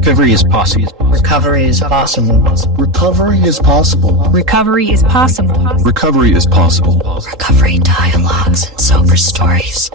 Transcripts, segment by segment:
Recovery is possible. Recovery is possible. Recovery is possible. Recovery is possible. Recovery is possible. Recovery dialogues and sober stories.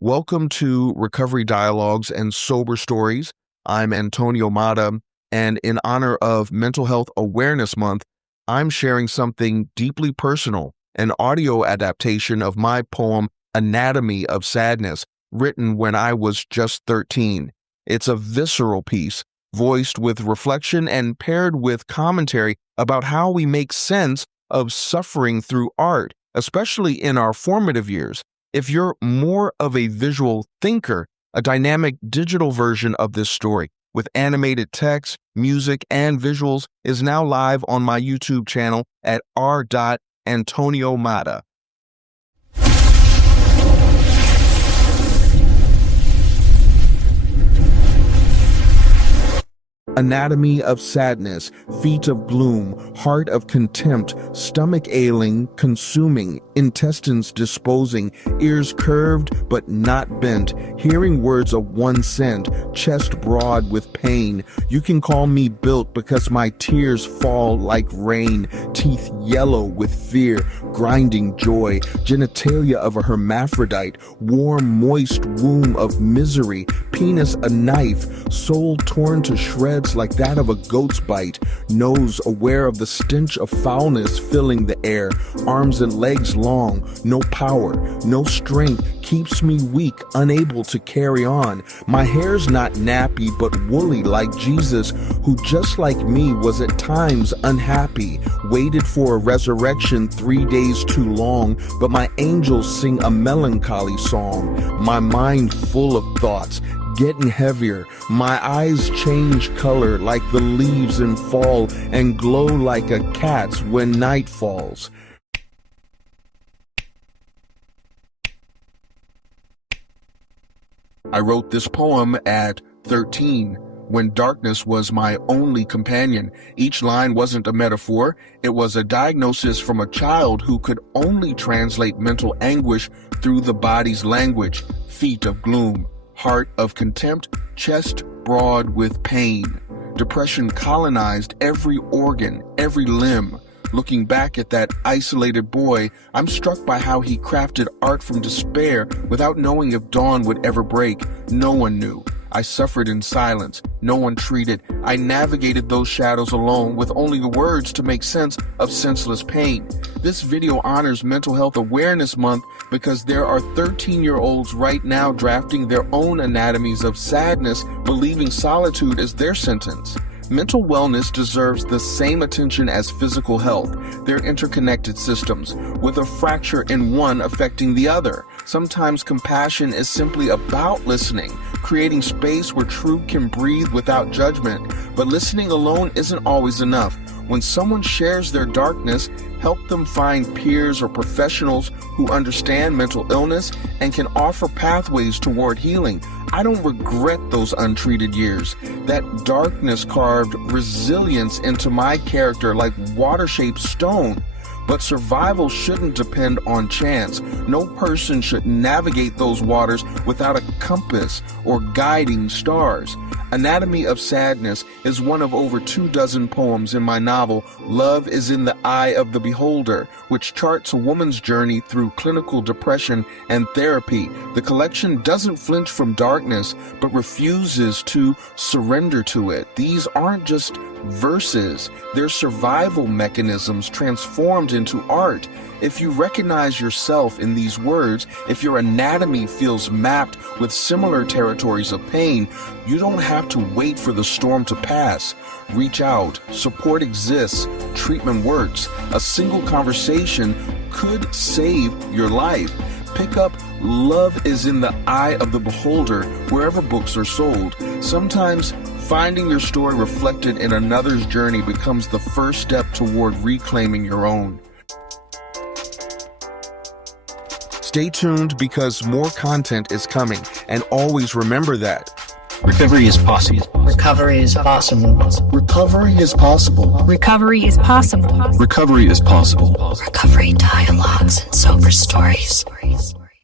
Welcome to Recovery Dialogues and Sober Stories. I'm Antonio Mata, and in honor of Mental Health Awareness Month, I'm sharing something deeply personal, an audio adaptation of my poem, Anatomy of Sadness, written when I was just 13. It's a visceral piece, voiced with reflection and paired with commentary about how we make sense of suffering through art, especially in our formative years. If you're more of a visual thinker, a dynamic digital version of this story with animated text, music, and visuals is now live on my YouTube channel at r.antoniomata. Anatomy of sadness, feet of gloom, heart of contempt, stomach ailing, consuming, intestines disposing, ears curved but not bent, hearing words of one scent, chest broad with pain. You can call me built because my tears fall like rain, teeth yellow with fear, grinding joy, genitalia of a hermaphrodite, warm moist womb of misery, penis a knife, soul torn to shreds like that of a goat's bite, nose aware of the stench of foulness filling the air, arms and legs long, no power, no strength, keeps me weak, unable to carry on. My hair's not nappy but woolly like Jesus, who just like me was at times unhappy, waited for a resurrection 3 days too long, but my angels sing a melancholy song, my mind full of thoughts, getting heavier. My eyes change color like the leaves in fall and glow like a cat's when night falls. I wrote this poem at 13, when darkness was my only companion. Each line wasn't a metaphor, it was a diagnosis from a child who could only translate mental anguish through the body's language. Feet of gloom, heart of contempt, chest broad with pain. Depression colonized every organ, every limb. Looking back at that isolated boy, I'm struck by how he crafted art from despair without knowing if dawn would ever break. No one knew. I suffered in silence. No one treated. I navigated those shadows alone with only the words to make sense of senseless pain. This video honors Mental Health Awareness Month because there are 13-year-olds right now drafting their own anatomies of sadness, believing solitude is their sentence. Mental wellness deserves the same attention as physical health. They're interconnected systems, with a fracture in one affecting the other. Sometimes compassion is simply about listening, creating space where truth can breathe without judgment. But listening alone isn't always enough. When someone shares their darkness, help them find peers or professionals who understand mental illness and can offer pathways toward healing. I don't regret those untreated years. That darkness carved resilience into my character like water-shaped stone. But survival shouldn't depend on chance. No person should navigate those waters without a compass or guiding stars. Anatomy of Sadness is one of over 24 poems in my novel, Love is in the Eye of the Beholder, which charts a woman's journey through clinical depression and therapy. The collection doesn't flinch from darkness, but refuses to surrender to it. These aren't just verses, they're survival mechanisms transformed into art. If you recognize yourself in these words, if your anatomy feels mapped with similar territories of pain, you don't have to wait for the storm to pass. Reach out. Support exists. Treatment works. A single conversation could save your life. Pick up Love is in the Eye of the Beholder wherever books are sold. Sometimes finding your story reflected in another's journey becomes the first step toward reclaiming your own. Stay tuned because more content is coming, and always remember that Recovery is possible. Recovery is possible. Recovery is possible. Recovery is possible. Recovery is possible. Recovery dialogues and sober stories.